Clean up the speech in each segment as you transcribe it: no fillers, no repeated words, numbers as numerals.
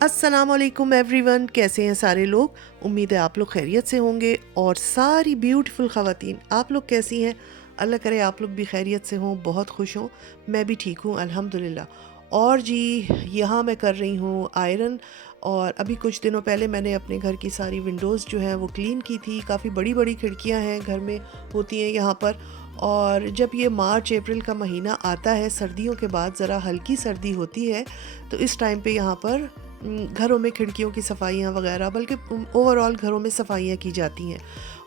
अस्सलामुअलैकुम एवरीवन, कैसे हैं सारे लोग। उम्मीद है आप लोग खैरियत से होंगे और सारी ब्यूटीफुल ख़वातीन आप लोग कैसी हैं। अल्लाह करे आप लोग भी खैरियत से हों, बहुत खुश हों। मैं भी ठीक हूँ अल्हम्दुलिल्लाह। और जी, यहाँ मैं कर रही हूँ आयरन। और अभी कुछ दिनों पहले मैंने अपने घर की सारी विंडोज़ जो हैं वो क्लीन की थी। काफ़ी बड़ी बड़ी खिड़कियाँ हैं घर में, होती हैं यहाँ पर। और जब ये मार्च अप्रैल का महीना आता है, सर्दियों के बाद ज़रा हल्की सर्दी होती है, तो इस टाइम पे यहाँ पर घरों में खिड़कियों की सफाइयाँ वगैरह, बल्कि ओवरऑल घरों में सफाइयाँ की जाती हैं।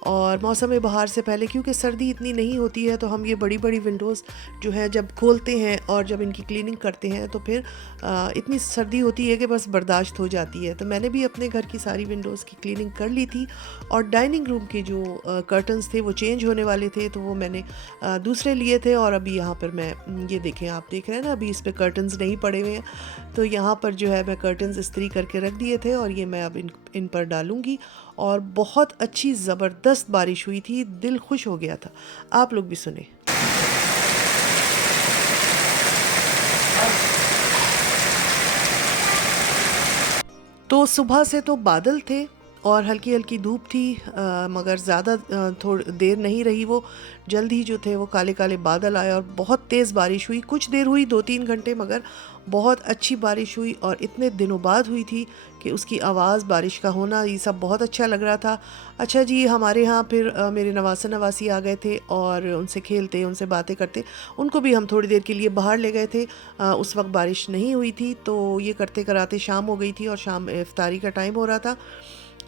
और मौसम बहार से पहले, क्योंकि सर्दी इतनी नहीं होती है, तो हम ये बड़ी बड़ी विंडोज़ जो है जब खोलते हैं और जब इनकी क्लीनिंग करते हैं तो फिर इतनी सर्दी होती है कि बस बर्दाश्त हो जाती है। तो मैंने भी अपने घर की सारी विंडोज़ की क्लीनिंग कर ली थी। और डाइनिंग रूम के जो कर्टन्स थे वो चेंज होने वाले थे, तो वो मैंने दूसरे लिए थे। और अभी यहाँ पर मैं, ये देखें, आप देख रहे हैं ना, अभी इस पर कर्टन्स नहीं पड़े हुए हैं, तो यहाँ पर जो है मैं कर्टन्स इस्त्री करके रख दिए थे और ये मैं अब इन पर डालूँगी। और बहुत अच्छी ज़बरदस्त बारिश हुई थी, दिल खुश हो गया था। आप लोग भी सुने। तो सुबह से तो बादल थे और हल्की हल्की धूप थी, मगर ज़्यादा थोड़ी देर नहीं रही। वो जल्द ही जो थे वो काले काले बादल आए और बहुत तेज़ बारिश हुई। कुछ देर हुई, 2-3 घंटे, मगर बहुत अच्छी बारिश हुई और इतने दिनों बाद हुई थी कि उसकी आवाज़, बारिश का होना, ये सब बहुत अच्छा लग रहा था। अच्छा जी, हमारे यहाँ फिर मेरे नवासे नवासी आ गए थे और उनसे खेलते, उनसे बातें करते, उनको भी हम थोड़ी देर के लिए बाहर ले गए थे। उस वक्त बारिश नहीं हुई थी, तो ये करते कराते शाम हो गई थी और शाम इफ्तारी का टाइम हो रहा था।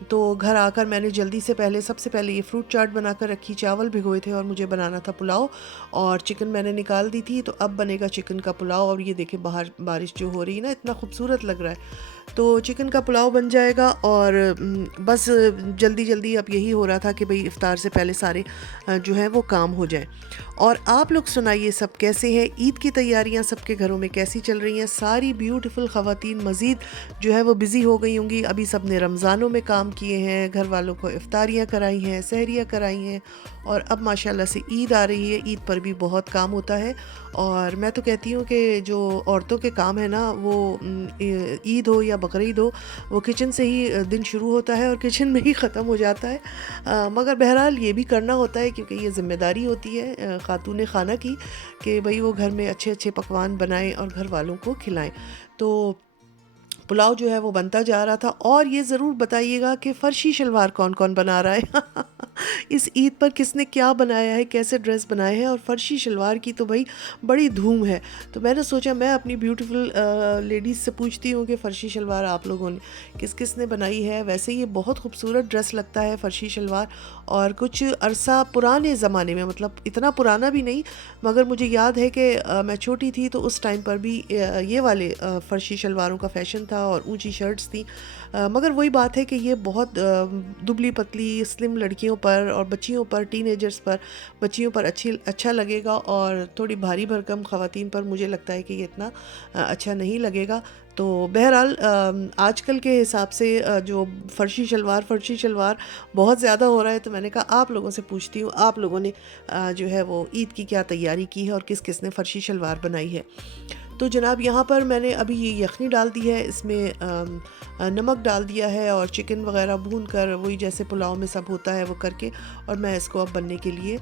तो घर आकर मैंने जल्दी से सबसे पहले ये फ्रूट चाट बनाकर रखी। चावल भिगोए थे और मुझे बनाना था पुलाव, और चिकन मैंने निकाल दी थी, तो अब बनेगा चिकन का पुलाव। और ये देखें, बाहर बारिश जो हो रही है ना, इतना खूबसूरत लग रहा है। तो चिकन का पुलाव बन जाएगा। और बस जल्दी जल्दी अब यही हो रहा था कि भाई इफ़्तार से पहले सारे जो है वो काम हो जाए। और आप लोग सुनाइए, सब कैसे हैं? ईद की तैयारियां सबके घरों में कैसी चल रही हैं? सारी ब्यूटीफुल ख़वातीन मज़ीद जो है वो बिज़ी हो गई होंगी। अभी सब ने रमज़ानों में काम किए हैं, घर वालों को इफ्तारियां कराई हैं, सहरियाँ कराई हैं, और अब माशाल्लाह से ईद आ रही है। ईद पर भी बहुत काम होता है। और मैं तो कहती हूँ कि जो औरतों के काम है ना, वो ईद हो या बकरीद हो, वो किचन से ही दिन शुरू होता है और किचन में ही ख़त्म हो जाता है। मगर बहरहाल ये भी करना होता है, क्योंकि ये ज़िम्मेदारी होती है ख़ातून खाना की, कि भाई वो घर में अच्छे अच्छे पकवान बनाएं और घर वालों को खिलाएं। तो पुलाव जो है वो बनता जा रहा था। और ये ज़रूर बताइएगा कि फ़र्शी शलवार कौन कौन बना रहा है इस ईद पर किसने क्या बनाया है, कैसे ड्रेस बनाए हैं। और फ़र्शी शलवार की तो भाई बड़ी धूम है। तो मैंने सोचा मैं अपनी ब्यूटीफुल लेडीज़ से पूछती हूँ कि फ़र्शी शलवार आप लोगों ने किस किस ने बनाई है। वैसे ये बहुत खूबसूरत ड्रेस लगता है फ़र्शी शलवार। और कुछ अरसा पुराने ज़माने में, मतलब इतना पुराना भी नहीं, मगर मुझे याद है कि मैं छोटी थी तो उस टाइम पर भी ये वाले फ़र्शी शलवारों का फ़ैशन था और ऊंची शर्ट्स थी। मगर वही बात है कि ये बहुत दुबली पतली स्लिम लड़कियों पर और बच्चियों पर, टीनेजर्स पर, बच्चियों पर अच्छा लगेगा। और थोड़ी भारी भरकम ख़वातीन पर मुझे लगता है कि ये इतना अच्छा नहीं लगेगा। तो बहरहाल आजकल के हिसाब से जो फ़र्शी शलवार बहुत ज़्यादा हो रहा है। तो मैंने कहा आप लोगों से पूछती हूँ, आप लोगों ने जो है वो ईद की क्या तैयारी की है और किस किस ने फ़र्शी शलवार बनाई है। तो जनाब, यहाँ पर मैंने अभी ये यखनी डाल दी है, इसमें नमक डाल दिया है और चिकन वगैरह भून कर, वही जैसे पुलाव में सब होता है वो करके, और मैं इसको अब बनने के लिए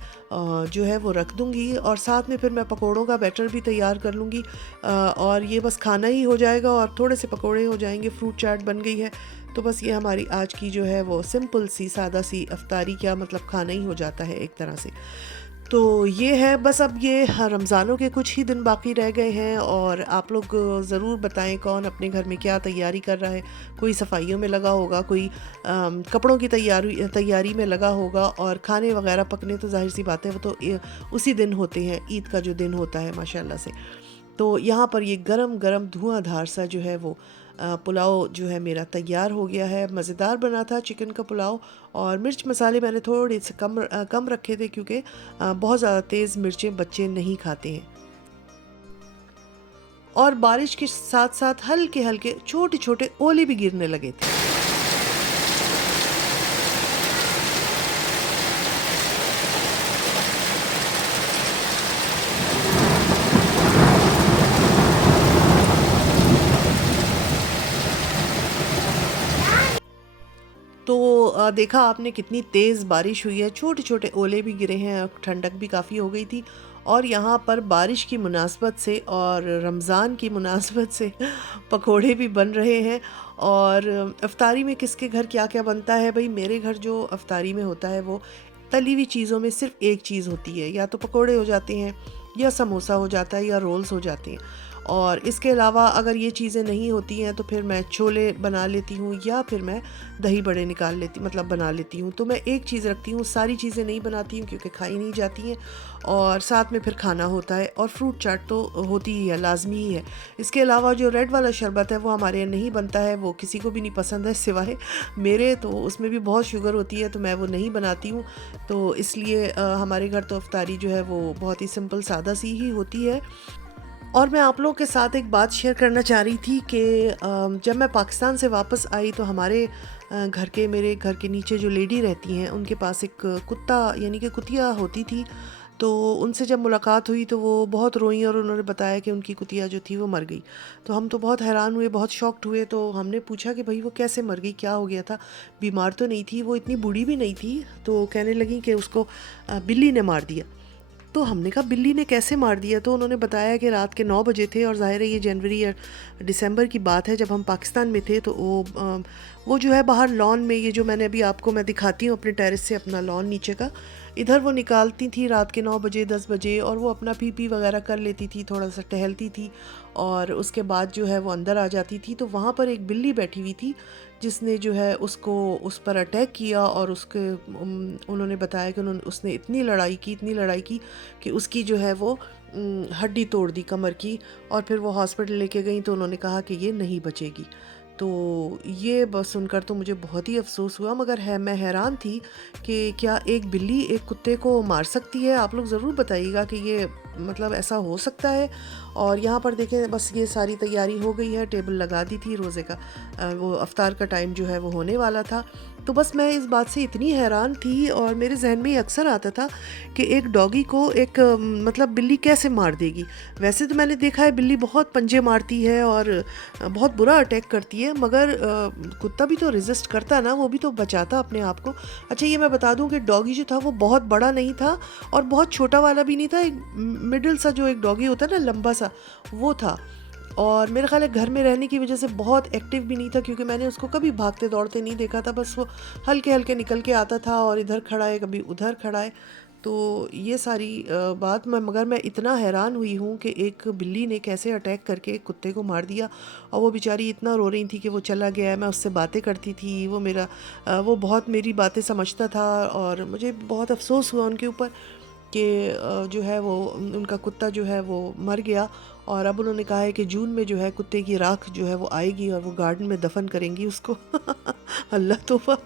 जो है वो रख दूँगी। और साथ में फिर मैं पकोड़ों का बैटर भी तैयार कर लूँगी। और ये बस खाना ही हो जाएगा और थोड़े से पकोड़े हो जाएंगे। फ्रूट चाट बन गई है। तो बस ये हमारी आज की जो है वो सिंपल सी, सादा सी अफ्तारी, क्या मतलब खाना ही हो जाता है एक तरह से। तो ये है बस, अब ये रमज़ानों के कुछ ही दिन बाकी रह गए हैं और आप लोग ज़रूर बताएं कौन अपने घर में क्या तैयारी कर रहा है। कोई सफाइयों में लगा होगा, कोई कपड़ों की तैयारी में लगा होगा, और खाने वगैरह पकने तो ज़ाहिर सी बात है वो तो उसी दिन होते हैं, ईद का जो दिन होता है माशाल्लाह से। तो यहाँ पर ये गरम गरम धुआंधार सा जो है वो पुलाव जो है मेरा तैयार हो गया है। मज़ेदार बना था चिकन का पुलाव, और मिर्च मसाले मैंने थोड़े से कम रखे थे, क्योंकि बहुत ज़्यादा तेज़ मिर्चें बच्चे नहीं खाते हैं। और बारिश के साथ साथ हल्के हल्के छोटे छोटे ओले भी गिरने लगे थे। तो देखा आपने कितनी तेज़ बारिश हुई है, छोटे छोटे ओले भी गिरे हैं, और ठंडक भी काफ़ी हो गई थी। और यहाँ पर बारिश की मुनासबत से और रमज़ान की मुनासबत से पकोड़े भी बन रहे हैं। और इफ्तारी में किसके घर क्या क्या बनता है भाई, मेरे घर जो इफ्तारी में होता है वो तली हुई चीज़ों में सिर्फ एक चीज़ होती है, या तो पकोड़े हो जाते हैं, या समोसा हो जाता है, या रोल्स हो जाते हैं। और इसके अलावा अगर ये चीज़ें नहीं होती हैं तो फिर मैं छोले बना लेती हूँ, या फिर मैं दही बड़े निकाल लेती मतलब बना लेती हूँ। तो मैं एक चीज़ रखती हूँ, सारी चीज़ें नहीं बनाती हूँ क्योंकि खाई नहीं जाती हैं। और साथ में फिर खाना होता है, और फ्रूट चाट तो होती ही है, लाजमी ही है। इसके अलावा जो रेड वाला शरबत है वो हमारे यहाँ नहीं बनता है, वो किसी को भी नहीं पसंद है सिवाय मेरे, तो उसमें भी बहुत शुगर होती है, तो मैं वो नहीं बनाती हूँ। तो इसलिए हमारे घर तो अफ्तारी जो है वो बहुत ही सिंपल सादा सी ही होती है। और मैं आप लोगों के साथ एक बात शेयर करना चाह रही थी कि जब मैं पाकिस्तान से वापस आई तो हमारे मेरे घर के नीचे जो लेडी रहती हैं उनके पास एक कुत्ता यानी कि कुतिया होती थी। तो उनसे जब मुलाकात हुई तो वो बहुत रोईं, और उन्होंने बताया कि उनकी कुतिया जो थी वो मर गई। तो हम तो बहुत हैरान हुए, बहुत शॉक्ड हुए। तो हमने पूछा कि भाई वो कैसे मर गई, क्या हो गया था, बीमार तो नहीं थी, वो इतनी बूढ़ी भी नहीं थी। तो कहने लगी कि उसको बिल्ली ने मार दिया। तो हमने कहा बिल्ली ने कैसे मार दिया? तो उन्होंने बताया कि रात के 9 बजे थे, और ज़ाहिर है ये जनवरी या दिसंबर की बात है, जब हम पाकिस्तान में थे। तो वो जो है बाहर लॉन में, ये जो मैंने अभी आपको मैं दिखाती हूँ अपने टेरेस से अपना लॉन नीचे का, इधर वो निकालती थी रात के 9 बजे 10 बजे, और वो अपना पी पी वगैरह कर लेती थी, थोड़ा सा टहलती थी, और उसके बाद जो है वो अंदर आ जाती थी। तो वहाँ पर एक बिल्ली बैठी हुई थी जिसने जो है उसको उस पर अटैक किया, और उन्होंने बताया कि उसने इतनी लड़ाई की कि उसकी जो है वो हड्डी तोड़ दी कमर की। और फिर वो हॉस्पिटल लेके गई तो उन्होंने कहा कि ये नहीं बचेगी। तो ये बस सुनकर तो मुझे बहुत ही अफ़सोस हुआ, मगर मैं हैरान थी कि क्या एक बिल्ली एक कुत्ते को मार सकती है? आप लोग ज़रूर बताइएगा कि ये मतलब ऐसा हो सकता है। और यहाँ पर देखें, बस ये सारी तैयारी हो गई है, टेबल लगा दी थी रोज़े का, वो अफ्तार का टाइम जो है वो होने वाला था। तो बस मैं इस बात से इतनी हैरान थी, और मेरे जहन में ये अक्सर आता था कि एक डॉगी को एक मतलब बिल्ली कैसे मार देगी। वैसे तो मैंने देखा है बिल्ली बहुत पंजे मारती है और बहुत बुरा अटैक करती है, मगर कुत्ता भी तो रेजिस्ट करता ना, वो भी तो बचाता अपने आप को। अच्छा, ये मैं बता दूं कि डॉगी जो था वो बहुत बड़ा नहीं था और बहुत छोटा वाला भी नहीं था, एक मिडिल सा जो एक डॉगी होता है ना, लंबा सा, वो था। और मेरे ख्याल है घर में रहने की वजह से बहुत एक्टिव भी नहीं था, क्योंकि मैंने उसको कभी भागते दौड़ते नहीं देखा था। बस वो हल्के हल्के निकल के आता था, और इधर खड़ा है कभी उधर खड़ा है। तो ये सारी बात मगर मैं इतना हैरान हुई हूँ कि एक बिल्ली ने कैसे अटैक करके एक कुत्ते को मार दिया। और वो बेचारी इतना रो रही थी कि वो चला गया है। मैं उससे बातें करती थी, वो बहुत मेरी बातें समझता था, और मुझे बहुत अफसोस हुआ उनके ऊपर कि जो है वो उनका कुत्ता जो है वो मर गया। और अब उन्होंने कहा है कि जून में जो है कुत्ते की राख जो है वो आएगी, और वो गार्डन में दफन करेंगी उसको। अल्लाह तौबा,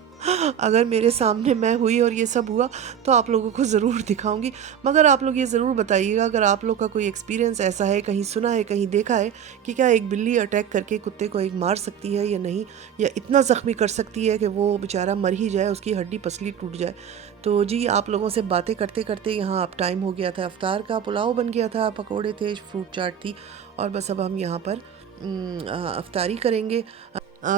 अगर मेरे सामने मैं हुई और ये सब हुआ तो आप लोगों को ज़रूर दिखाऊंगी। मगर आप लोग ये ज़रूर बताइएगा अगर आप लोग का कोई एक्सपीरियंस ऐसा है, कहीं सुना है, कहीं देखा है कि क्या एक बिल्ली अटैक करके कुत्ते को एक मार सकती है या नहीं, या इतना ज़ख्मी कर सकती है कि वो बेचारा मर ही जाए, उसकी हड्डी पसली टूट जाए। तो जी, आप लोगों से बातें करते करते यहाँ अब टाइम हो गया था अफ्तार का। पुलाव बन गया था, पकोड़े थे, फ्रूट चाट थी, और बस अब हम यहाँ पर अफ्तारी करेंगे।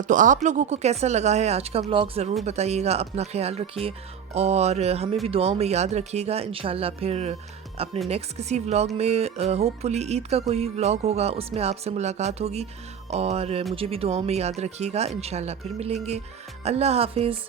तो आप लोगों को कैसा लगा है आज का व्लॉग, ज़रूर बताइएगा। अपना ख्याल रखिए और हमें भी दुआओं में याद रखिएगा। इंशाल्लाह फिर अपने नेक्स्ट किसी व्लॉग में, होपफुली ईद का कोई व्लॉग होगा, उसमें आपसे मुलाकात होगी। और मुझे भी दुआओं में याद रखिएगा। इंशाल्लाह फिर मिलेंगे। अल्लाह हाफिज़।